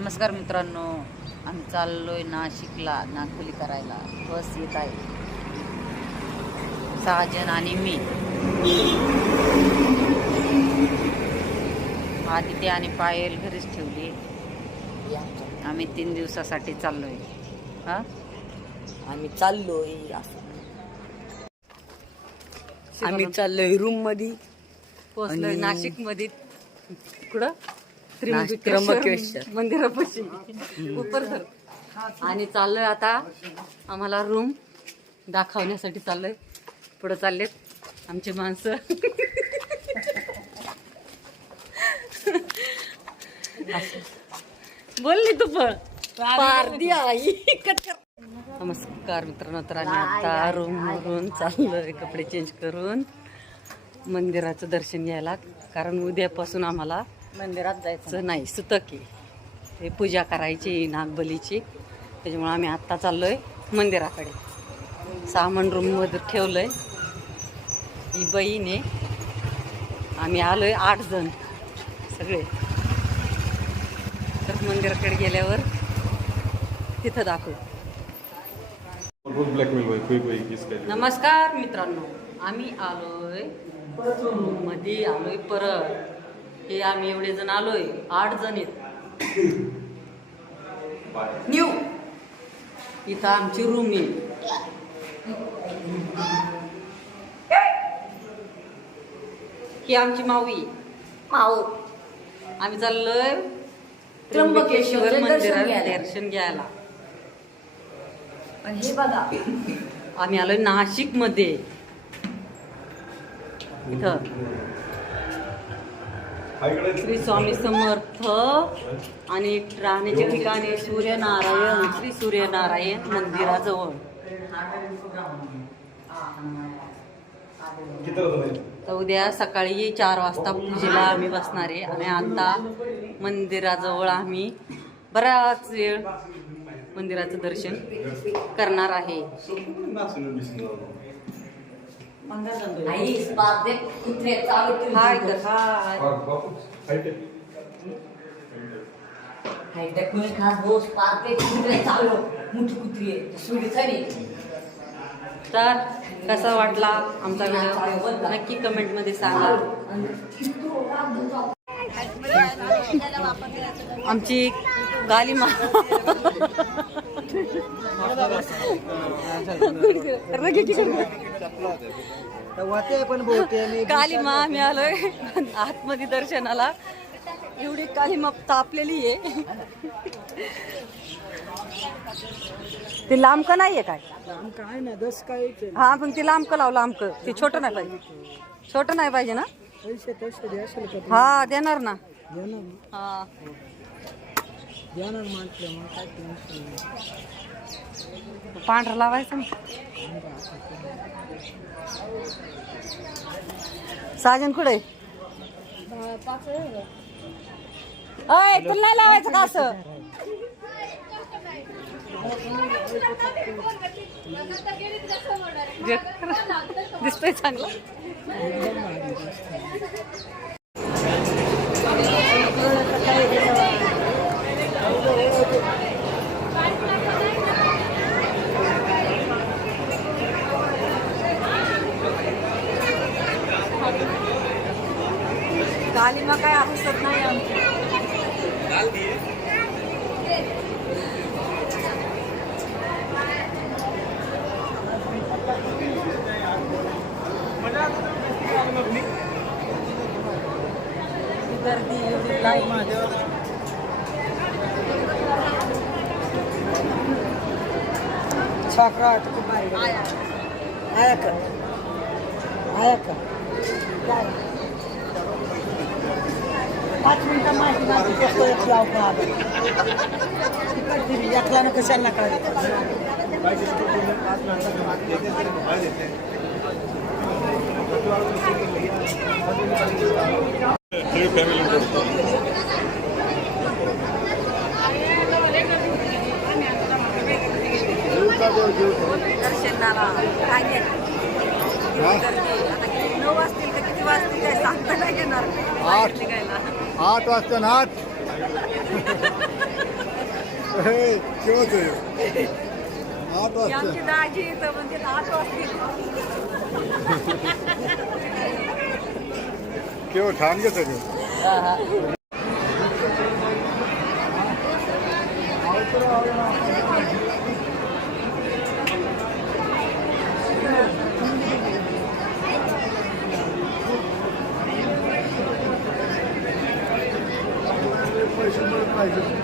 नमस्कार मित्रांनो, आम्ही चाललोय नाशिकला नागपुली करायला. बस येत आहे, साजन आणि मी. आदित्य आणि पायल घरीच ठेवली. आम्ही 3 दिवसासाठी चाललोय. आम्ही चाललोय रूम मध्ये. पोहोचलोय नाशिक मध्ये. कुठं? त्र्यंबकेश्वर मंदिरापाशी उपर सर. आणि चाललोय आता. आम्हाला रूम दाखवण्यासाठी चाललोय. पुढे चाललेत आमची माणसं. बोलली तू पण नमस्कार मित्रांनो, तर आम्ही आता रूमवरून चाललोय कपडे चेंज करून मंदिराचं दर्शन घ्यायला. कारण उद्यापासून आम्हाला मंदिरात जायचं नाही, सुतकी हे पूजा करायची नागबलीची. त्याच्यामुळे आम्ही आत्ता चाललोय मंदिराकडे. सामान रूममध्ये ठेवलंय. ही बहीण आहे. आम्ही आलोय 8 जण सगळे. तर मंदिराकडे गेल्यावर तिथं दाखवू. नमस्कार मित्रांनो, आम्ही आलोय रूम मध्ये. आलोय परत. हे आम्ही एवढे जण आलोय, 8 जण आहेत. न्यू इथं आमची रूम आहे. ही आमची मावी माऊ. आम्ही चाललोय त्र्यंबकेश्वर मंदिरात दर्शन घ्यायला. आणि हे बघा, आम्ही आलोय नाशिक मध्ये. इथं श्री स्वामी समर्थ आणि राहण्याचे ठिकाणी सूर्यनारायण, श्री सूर्यनारायण मंदिराजवळ. तर उद्या सकाळी 4 वाजता पूजेला आम्ही बसणार आहे. आणि आता मंदिराजवळ आम्ही बराच वेळ मंदिराचं दर्शन करणार आहे. हाय तर हाय. तर कसा वाटला आमचा व्हिडिओ नक्की कमेंट मध्ये सांगा. आमची गालिमा कालीमा आम्ही आलोय आतमध्ये दर्शनाला. एवढी कालीमा तापलेली आहे. ते लांबक नाहीये काय? हा, पण ती लांबक लाव. लांबक ती छोट नाही पाहिजे. छोट नाही पाहिजे ना? हा, देणार ना. हा, पांढरा लावायचं ना. साजन कुठे? अय, तुला नाही लावायचं का असं? दिसतोय चांगलं. कालीमा काय आवश्यक नाही आमची. गर्दी पाच मिनिटं माहिती एकल्यानं कशाला करायचं. दर्शनाला काय नाही. 9 वाजतील का किती वाजतील काय सांगता नाही येणार. 8 वाजता. केव्हाच आहे 8 वाजता आमची दाजी इथं म्हणजे 8 वाजतील. केव्हा ठाण घेत आहे पैसे पाहिजे